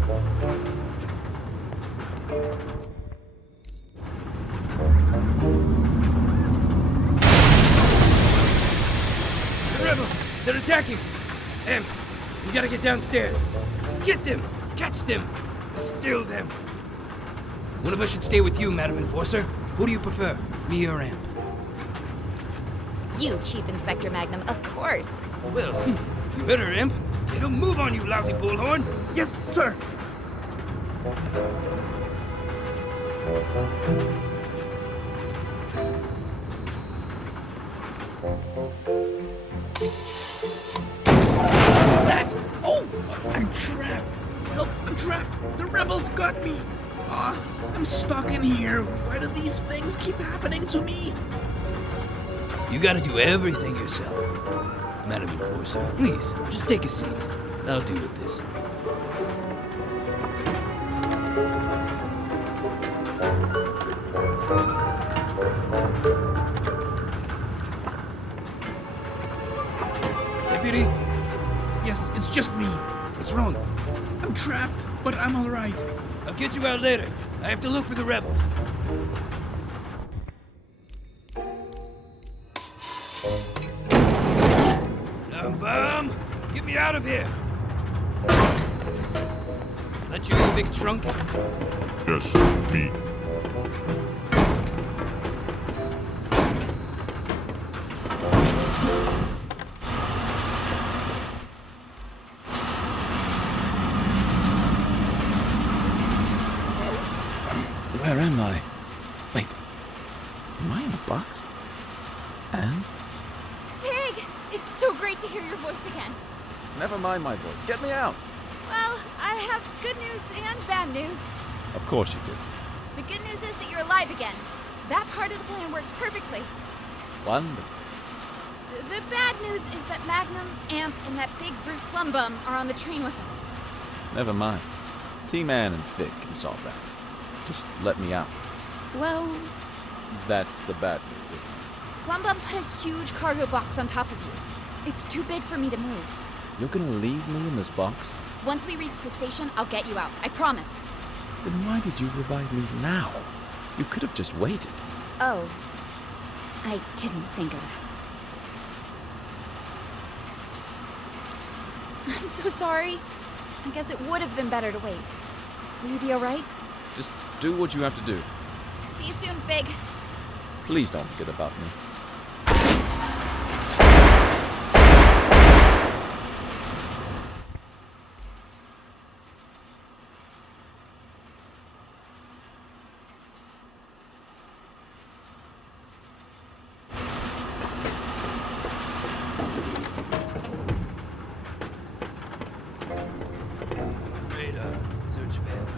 The rebels! They're attacking! Em, you gotta get downstairs. Get them! Catch them! Distill them! One of us should stay with you, Madam Enforcer. Who do you prefer, me or Amp? You, Chief Inspector Magnum, of course. Well, you heard her, Imp. They don't move on you, lousy bullhorn. Yes, sir. What's that? Oh, I'm trapped. Help, I'm trapped. The rebels got me. I'm stuck in here. Why do these things keep happening to me? You gotta do everything yourself. Madam Enforcer, please, just take a seat. I'll deal with this. Deputy? Yes, it's just me. What's wrong? I'm trapped, but I'm all right. I'll get you out later. I have to look for the rebels. Bomb! Get me out of here! Is that you, you big trunk? Yes, me. Where am I? Wait, am I in a box? And? Pig! It's so great to hear your voice again. Never mind my voice. Get me out. Well, I have good news and bad news. Of course you do. The good news is that you're alive again. That part of the plan worked perfectly. Wonderful. The bad news is that Magnum, Amp, and that big brute Plum Bum are on the train with us. Never mind. T-Man and Fig can solve that. Just let me out. Well, That's the bad news, isn't it? Plum Bum put a huge cargo box on top of you. It's too big for me to move. You're gonna leave me in this box? Once we reach the station, I'll get you out. I promise. Then why did you revive me now? You could have just waited. Oh. I didn't think of that. I'm so sorry. I guess it would have been better to wait. Will you be alright? Just do what you have to do. See you soon, Fig. Please don't forget about me. I'm afraid, search failed.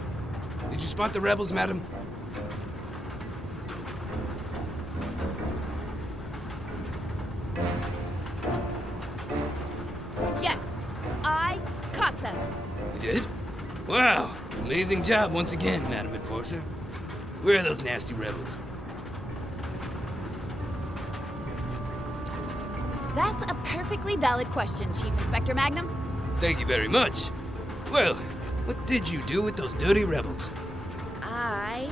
Did you spot the rebels, madam? Yes, I caught them. You did? Wow! Amazing job once again, Madam Enforcer. Where are those nasty rebels? That's a perfectly valid question, Chief Inspector Magnum. Thank you very much. Well, what did you do with those dirty rebels? I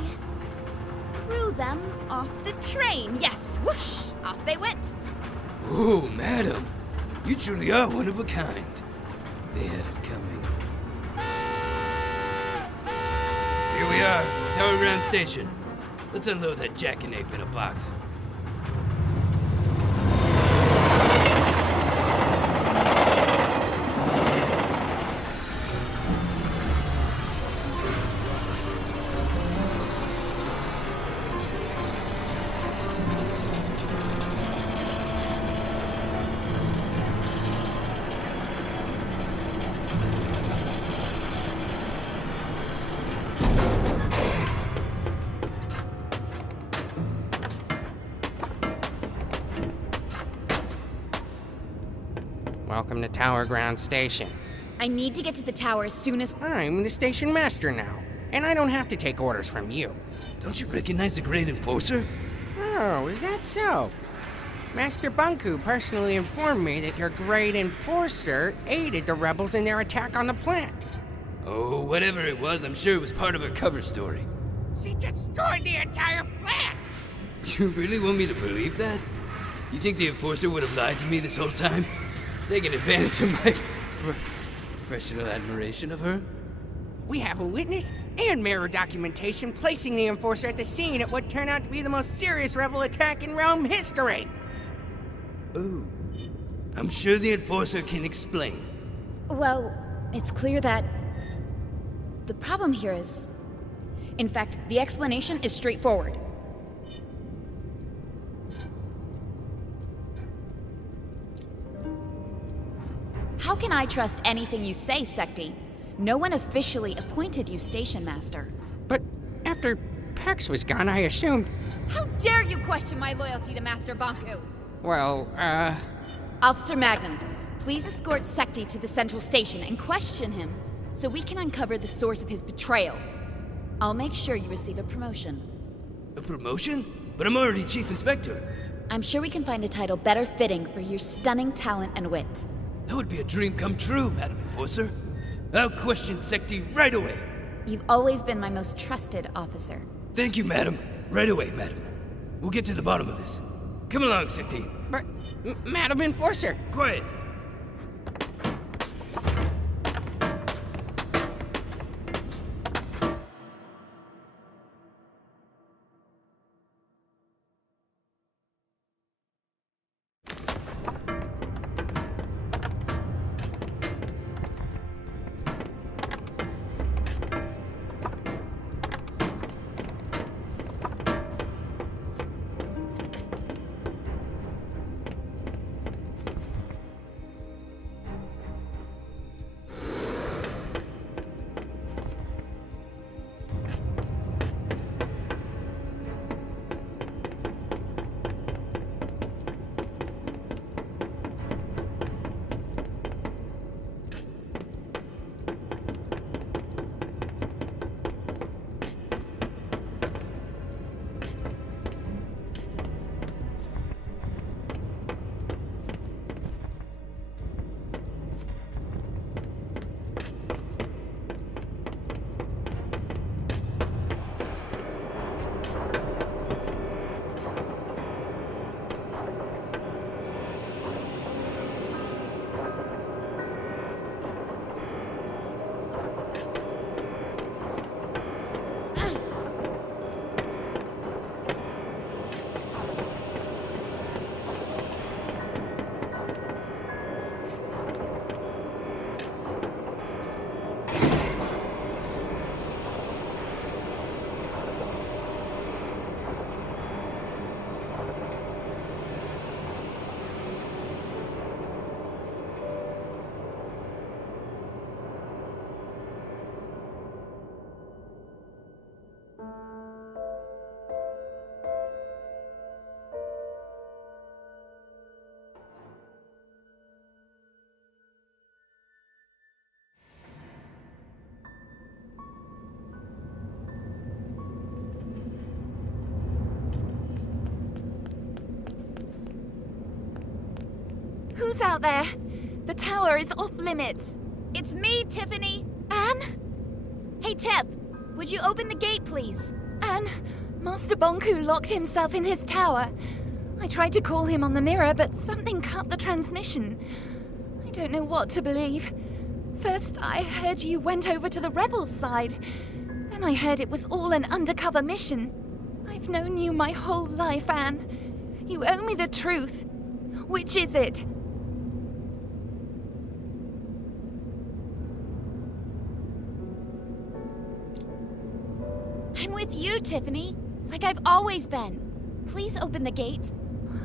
threw them off the train. Yes, whoosh! Off they went. Oh, madam. You truly are one of a kind. They had it coming. Here we are, Tower Ground Station. Let's unload that jackanape in a box. Welcome to Tower Ground Station. I need to get to the tower as soon as. I'm the station master now, and I don't have to take orders from you. Don't you recognize the Great Enforcer? Oh, is that so? Master Bunku personally informed me that your great enforcer aided the rebels in their attack on the plant. Oh, whatever it was, I'm sure it was part of her cover story. She destroyed the entire plant! You really want me to believe that? You think the Enforcer would have lied to me this whole time? Taking advantage of my professional admiration of her? We have a witness and mirror documentation placing the Enforcer at the scene at what turned out to be the most serious rebel attack in Rome history. Oh. I'm sure the Enforcer can explain. Well, it's clear that the problem here is... In fact, the explanation is straightforward. How can I trust anything you say, Secti? No one officially appointed you Station Master. But after Pax was gone, I assumed... How dare you question my loyalty to Master Banku? Well, Officer Magnum, please escort Secti to the central station and question him so we can uncover the source of his betrayal. I'll make sure you receive a promotion. A promotion? But I'm already Chief Inspector. I'm sure we can find a title better fitting for your stunning talent and wit. That would be a dream come true, Madam Enforcer. I'll question Secti right away. You've always been my most trusted officer. Thank you, Madam. Right away, Madam. We'll get to the bottom of this. Come along, Secti. but, Madam Enforcer, Quiet. Who's out there? The tower is off limits. It's me, Tiffany! Anne? Hey, Tiff! Would you open the gate, please? Anne, Master Bonku locked himself in his tower. I tried to call him on the mirror, but something cut the transmission. I don't know what to believe. First, I heard you went over to the rebels' side. Then I heard it was all an undercover mission. I've known you my whole life, Anne. You owe me the truth. Which is it? I'm with you, Tiffany. Like I've always been. Please open the gate.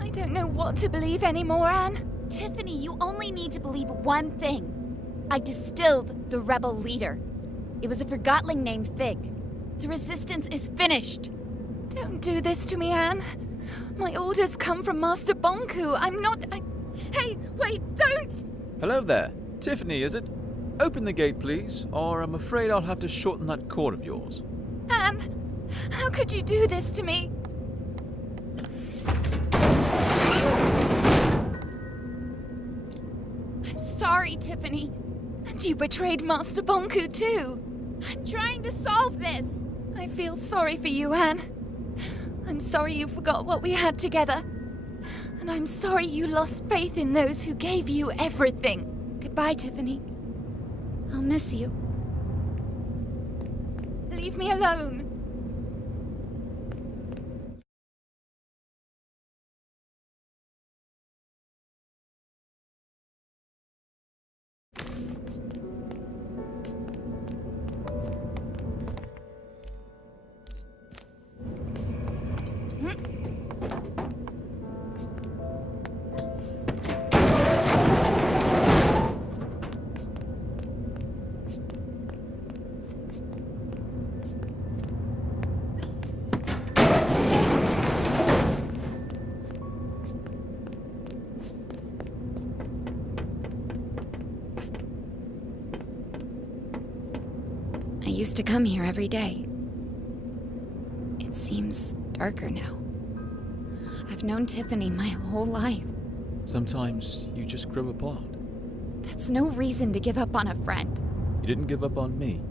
I don't know what to believe anymore, Anne. Tiffany, you only need to believe one thing. I distilled the rebel leader. It was a forgotling named Fig. The resistance is finished. Don't do this to me, Anne. My orders come from Master Bonku. I'm not... Hey, wait, don't! Hello there. Tiffany, is it? Open the gate, please, or I'm afraid I'll have to shorten that cord of yours. Anne, how could you do this to me? I'm sorry, Tiffany. And you betrayed Master Bonku too. I'm trying to solve this! I feel sorry for you, Anne. I'm sorry you forgot what we had together. And I'm sorry you lost faith in those who gave you everything. Goodbye, Tiffany. I'll miss you. Leave me alone. I used to come here every day. It seems darker now. I've known Tiffany my whole life. Sometimes you just grow apart. That's no reason to give up on a friend. You didn't give up on me.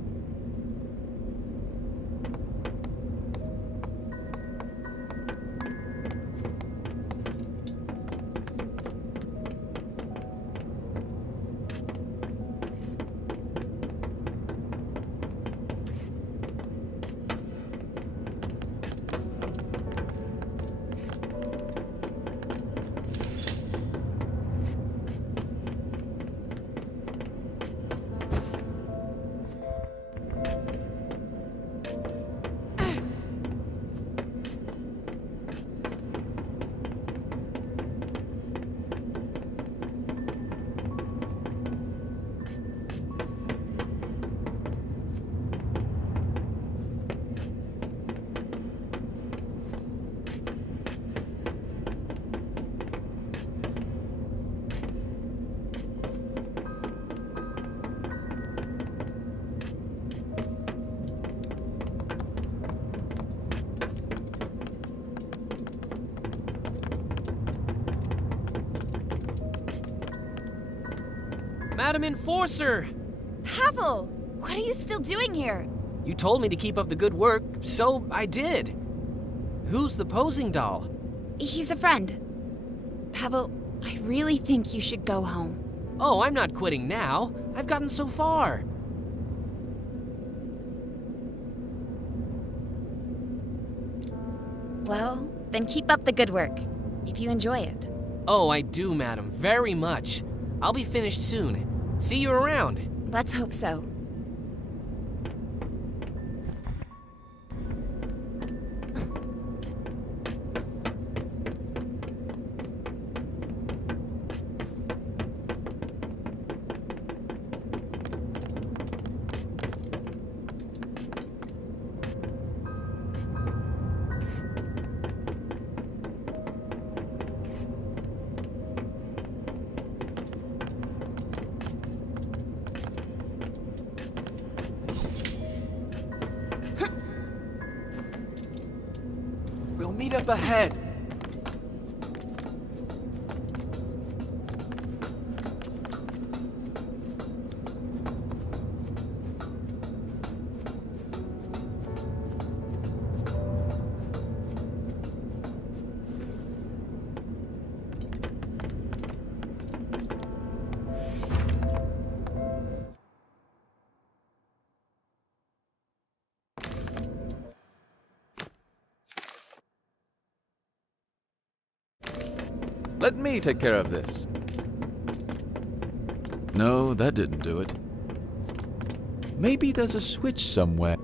Madam Enforcer! Pavel! What are you still doing here? You told me to keep up the good work, so I did. Who's the posing doll? He's a friend. Pavel, I really think you should go home. Oh, I'm not quitting now. I've gotten so far. Well, then keep up the good work, if you enjoy it. Oh, I do, madam, very much. I'll be finished soon. See you around. Let's hope so. We'll meet up ahead. Let me take care of this. No, that didn't do it. Maybe there's a switch somewhere.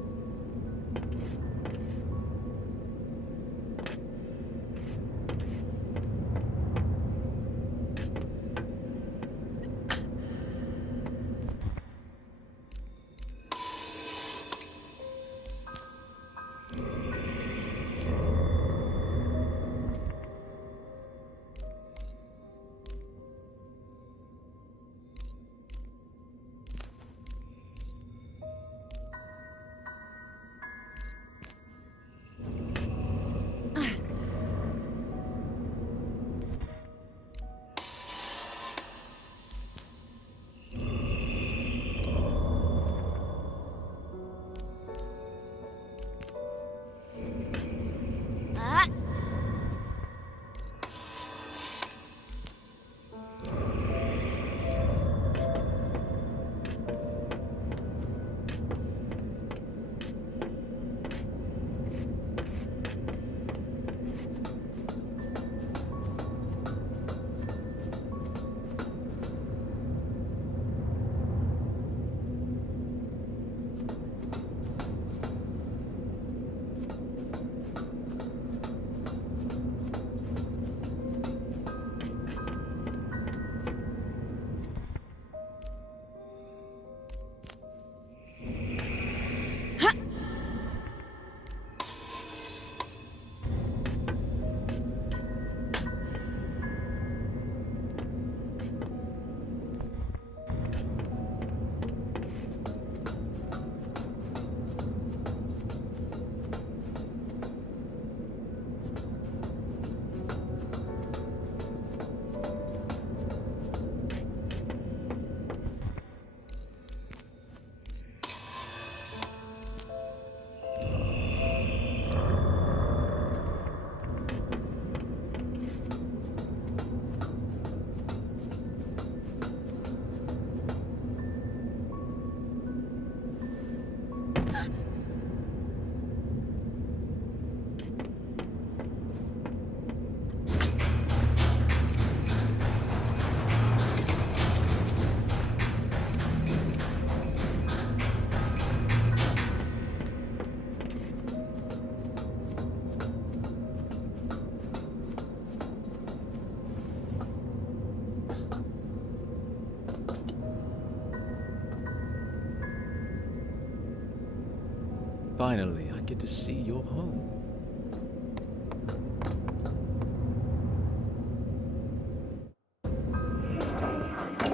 Finally, I get to see your home.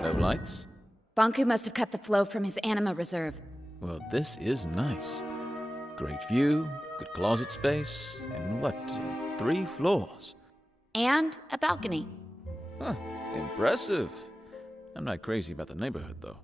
No lights? Bonku must have cut the flow from his anima reserve. Well, this is nice. Great view, good closet space, and what, 3 floors? And a balcony. Huh, impressive. I'm not crazy about the neighborhood, though.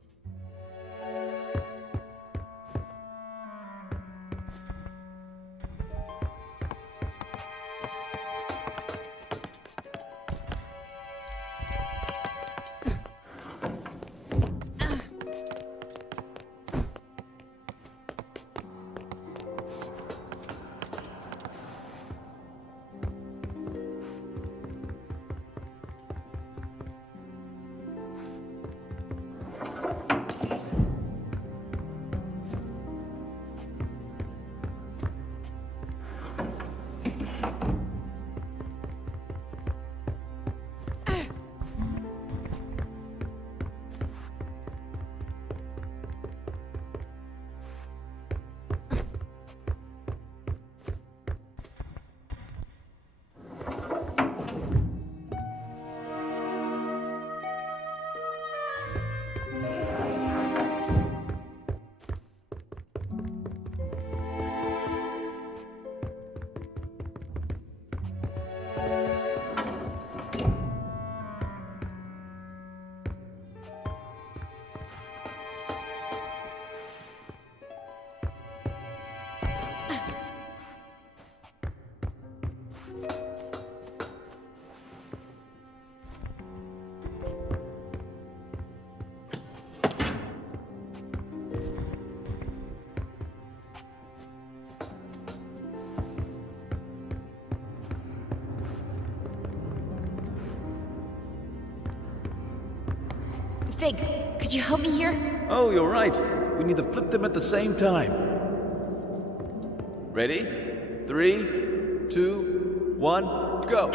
Fig, could you help me here? Oh, you're right. We need to flip them at the same time. Ready? 3, 2, 1, go!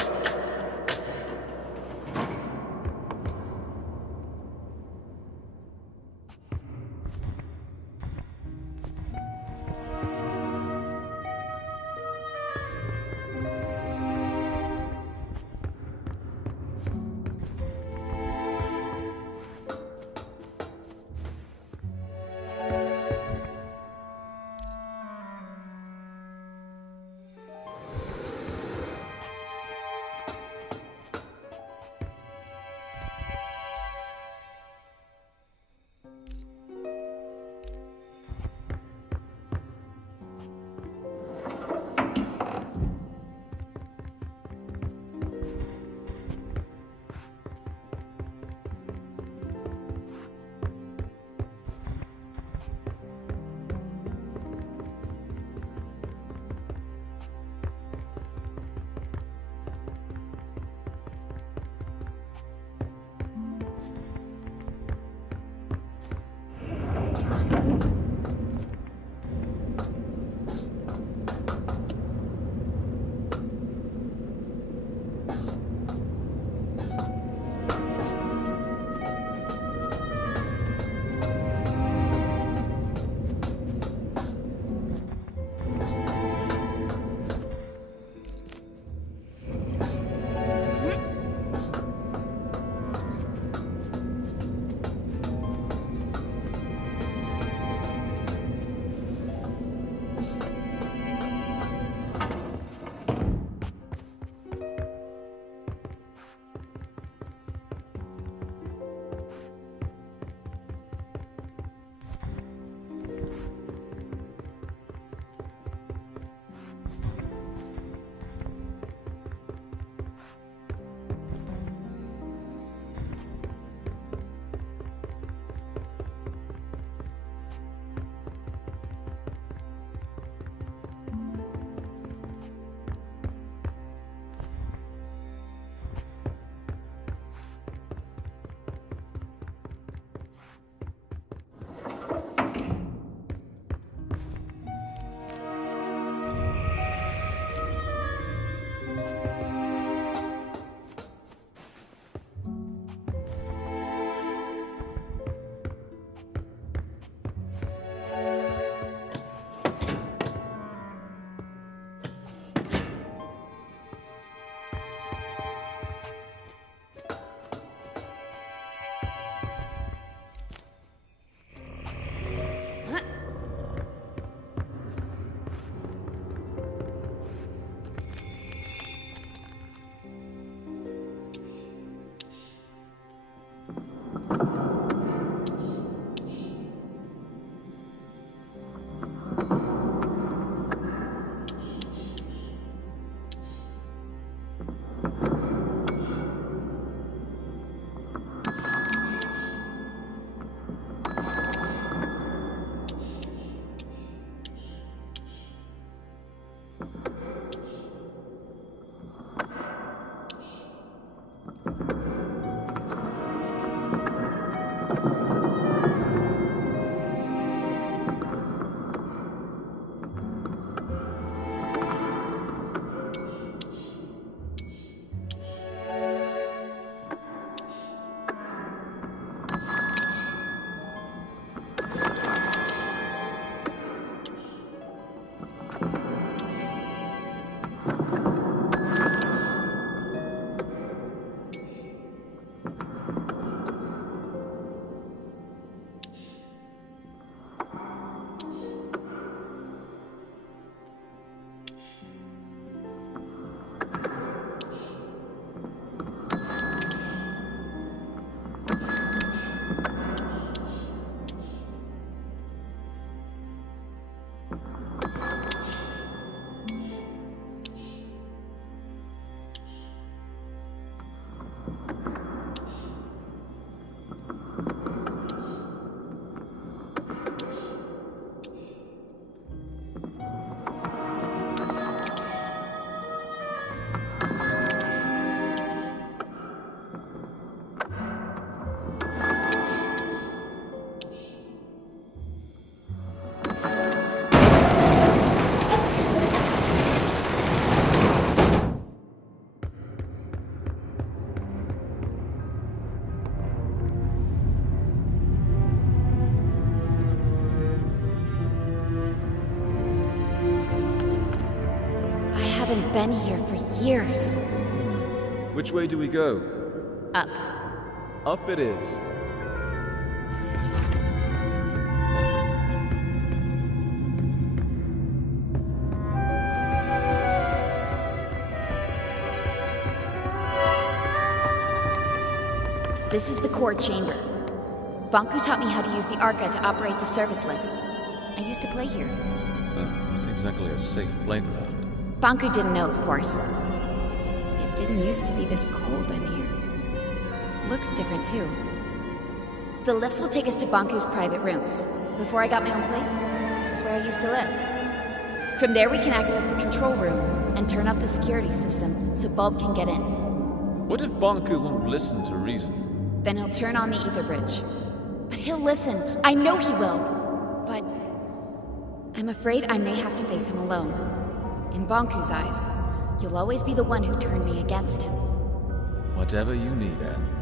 haven't been here for years. Which way do we go? Up. Up it is. This is the core chamber. Banku taught me how to use the Arca to operate the service lifts. I used to play here. Not exactly a safe playground. Banku didn't know, of course. It didn't used to be this cold in here. Looks different, too. The lifts will take us to Banku's private rooms. Before I got my own place, this is where I used to live. From there we can access the control room and turn off the security system so Bulb can get in. What if Banku won't listen to reason? Then he'll turn on the ether bridge. But he'll listen. I know he will. But I'm afraid I may have to face him alone. In Banku's eyes, you'll always be the one who turned me against him. Whatever you need, Anne.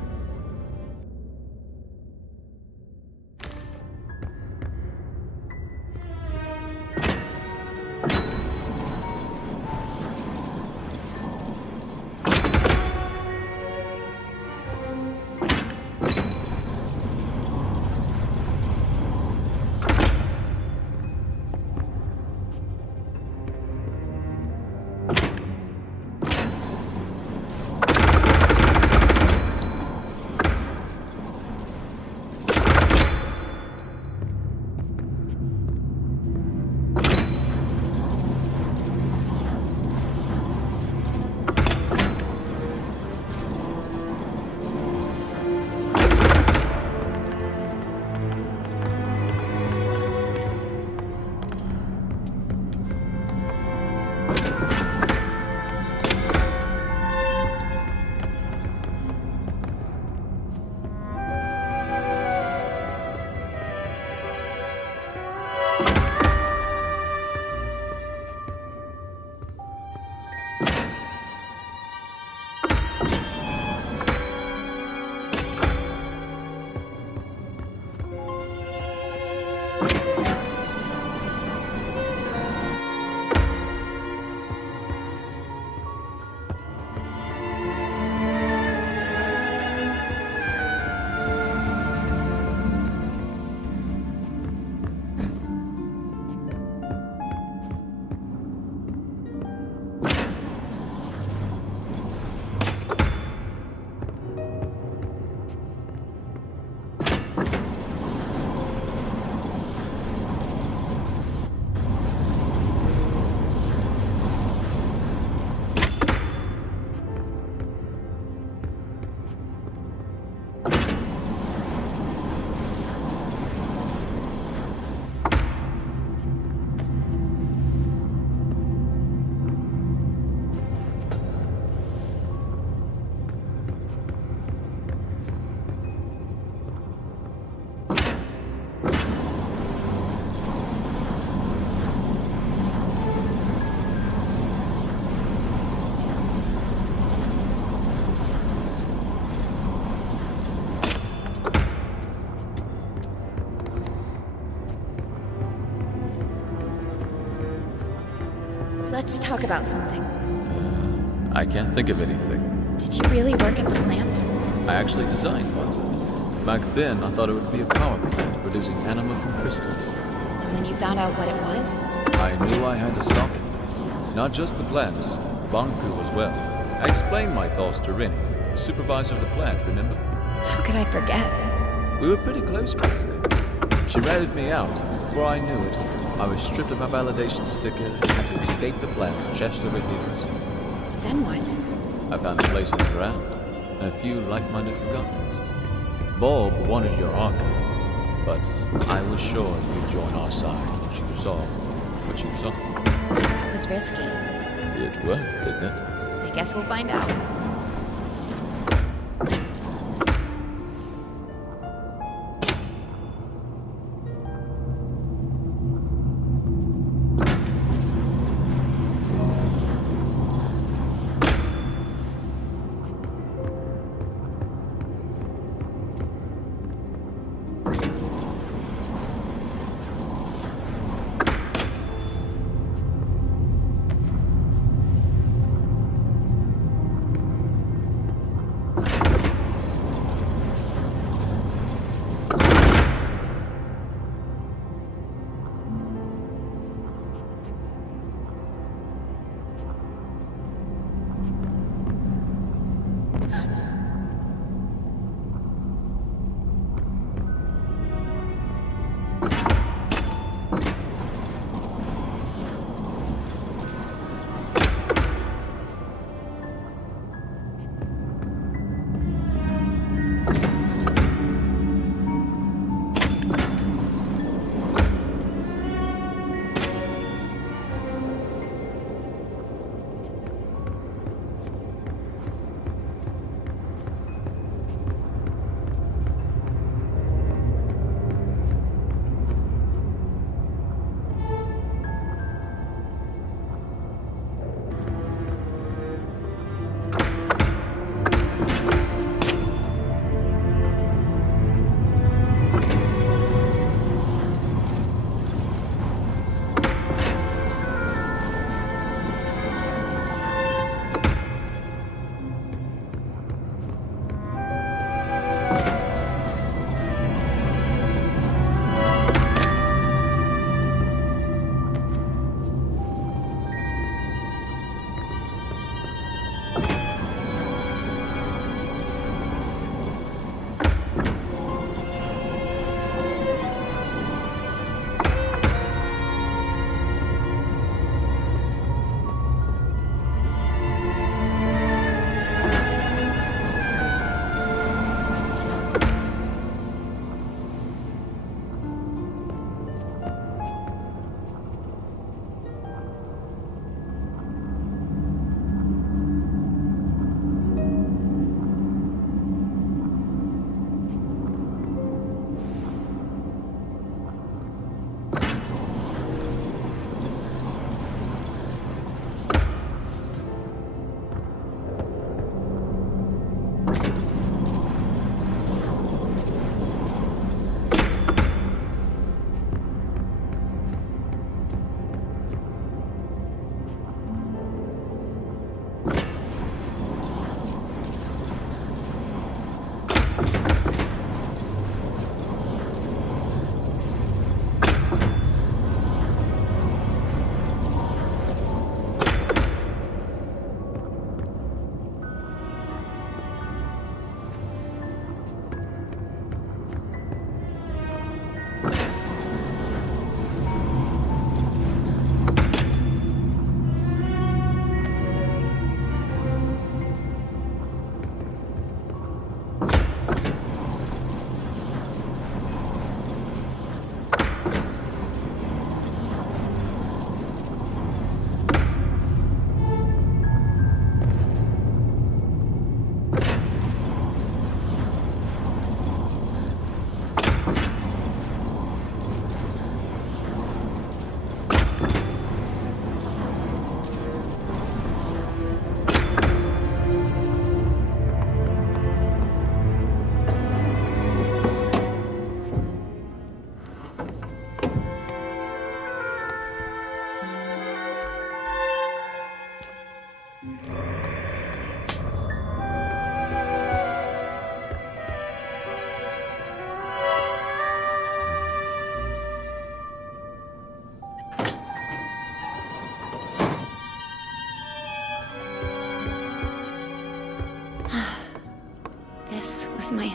Let's talk about something. I can't think of anything. Did you really work at the plant? I actually designed parts of it. Back then, I thought it would be a power plant producing anima from crystals. And when you found out what it was? I knew I had to stop it. Not just the plant, Banku as well. I explained my thoughts to Rini, the supervisor of the plant, remember? How could I forget? We were pretty close back then. She ratted me out. Before I knew it, I was stripped of my validation sticker and had to escape the plant, chest over heels. Then what? I found a place in the ground, and a few like-minded forgottens. Bob wanted your Arca, but I was sure you'd join our side once you saw what you saw. That was risky. It worked, didn't it? I guess we'll find out.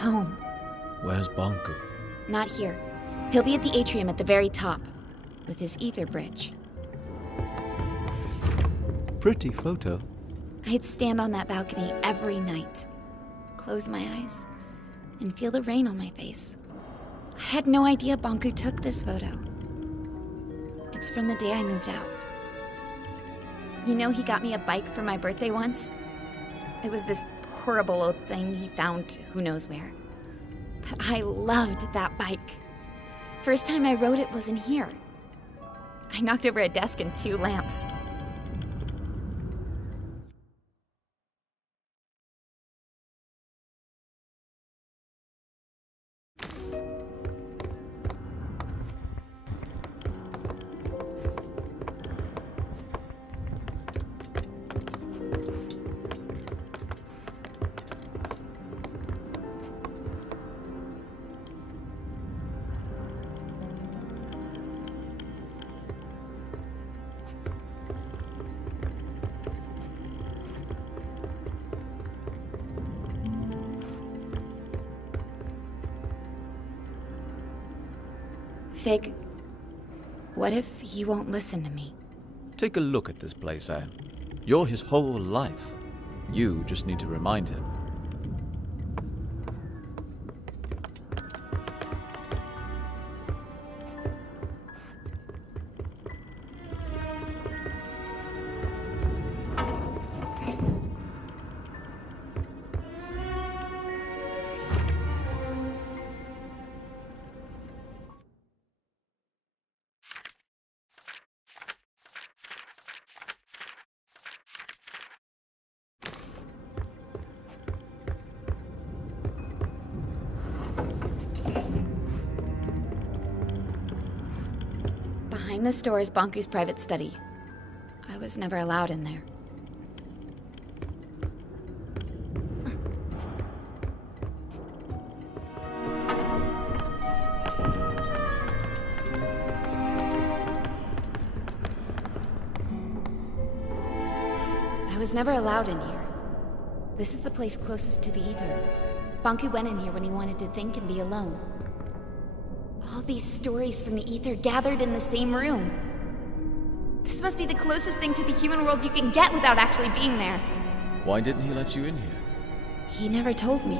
home. Where's Bonku? Not here. He'll be at the atrium at the very top, with his ether bridge. Pretty photo. I'd stand on that balcony every night, close my eyes, and feel the rain on my face. I had no idea Bonku took this photo. It's from the day I moved out. You know, he got me a bike for my birthday once? It was this horrible old thing he found who knows where. But I loved that bike. First time I rode it was in here. I knocked over a desk and 2 lamps. Fig, what if he won't listen to me? Take a look at this place, Anne. You're his whole life. You just need to remind him. Behind this door is Bonku's private study. I was never allowed in there. I was never allowed in here. This is the place closest to the ether. Bonku went in here when he wanted to think and be alone. All these stories from the ether gathered in the same room. This must be the closest thing to the human world you can get without actually being there. Why didn't he let you in here? He never told me.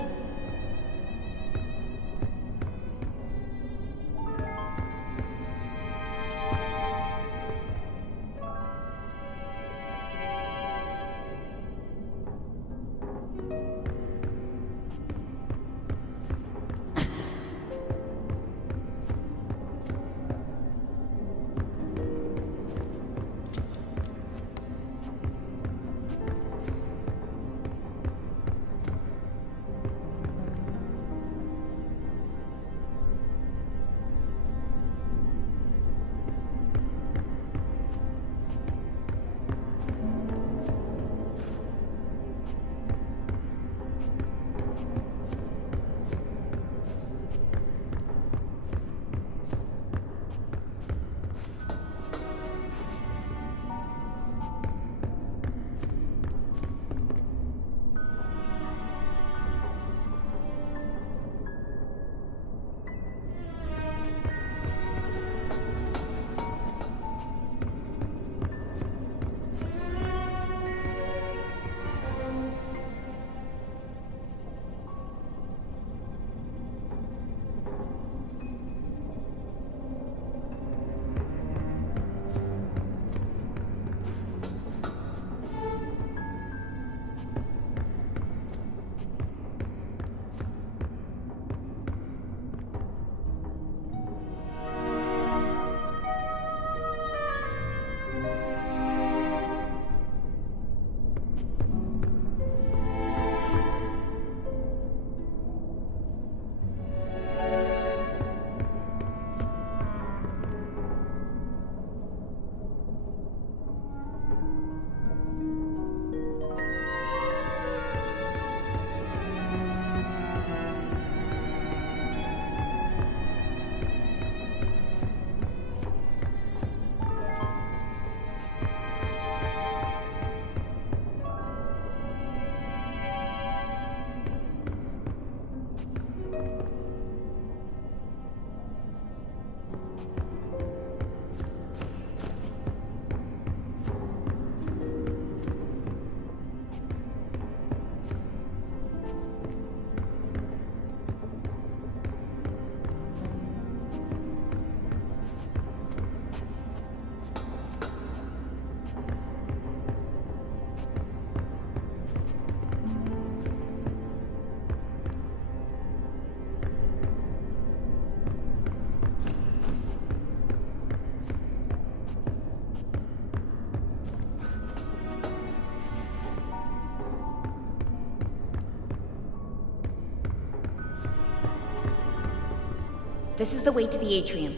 This is the way to the atrium.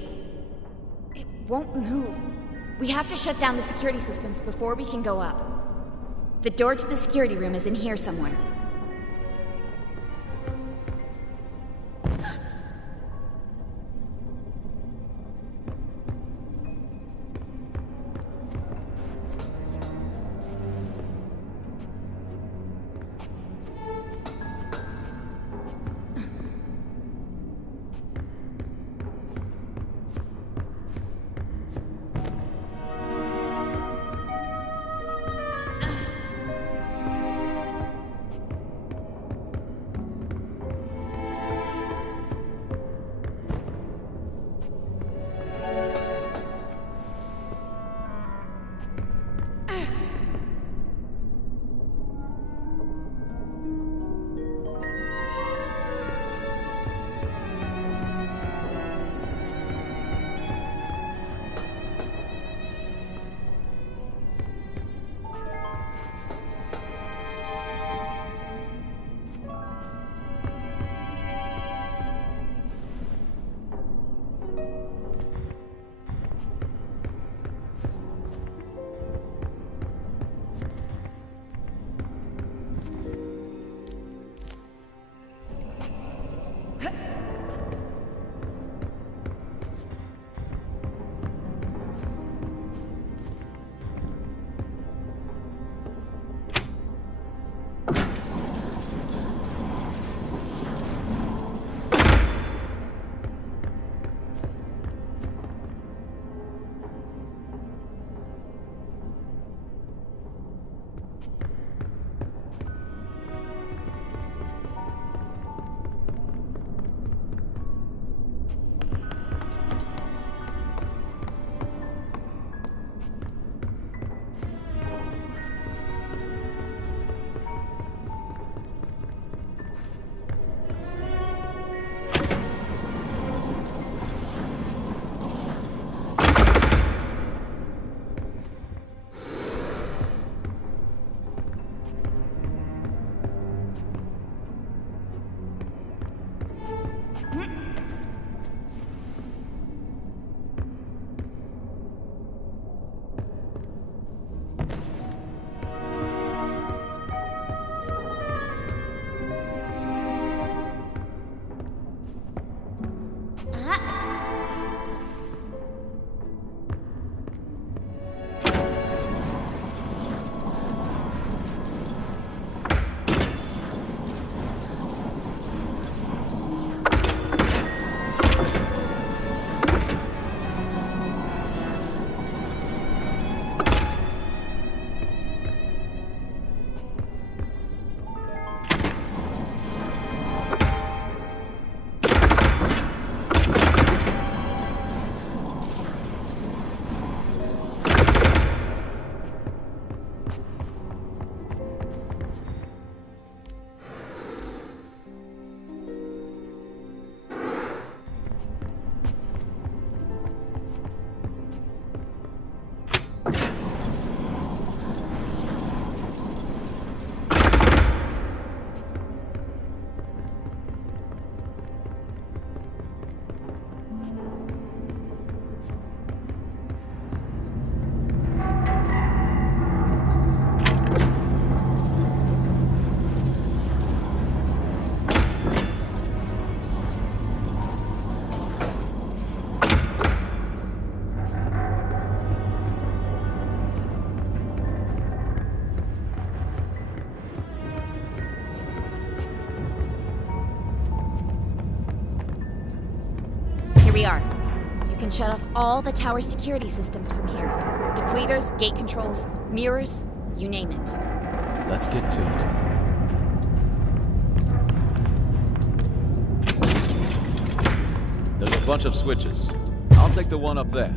It won't move. We have to shut down the security systems before we can go up. The door to the security room is in here somewhere. Here we are. You can shut off all the tower security systems from here. Depleters, gate controls, mirrors, you name it. Let's get to it. There's a bunch of switches. I'll take the one up there.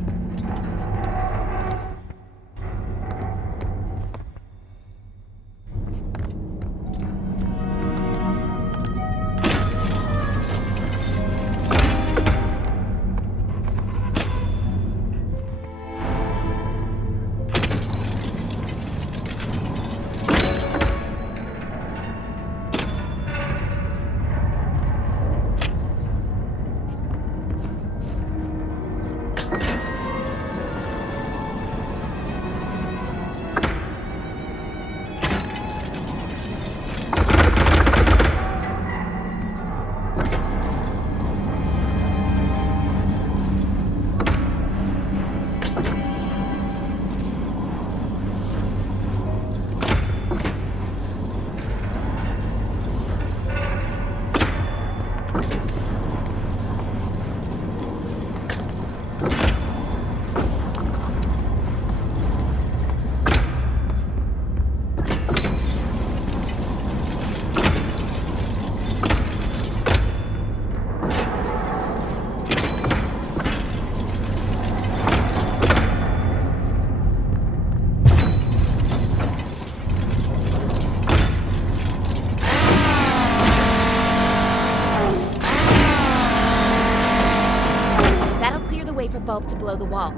help to blow the wall.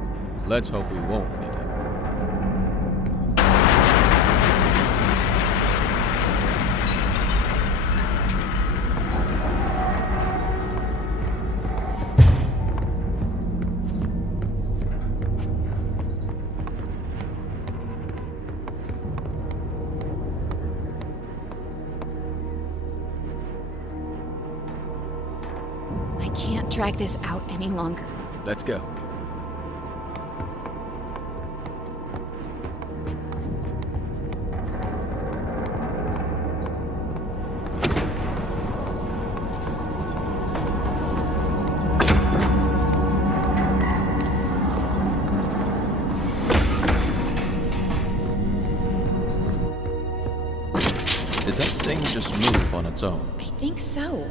Let's hope we won't need him. I can't drag this out any longer. Let's go. Did that thing just move on its own? I think so.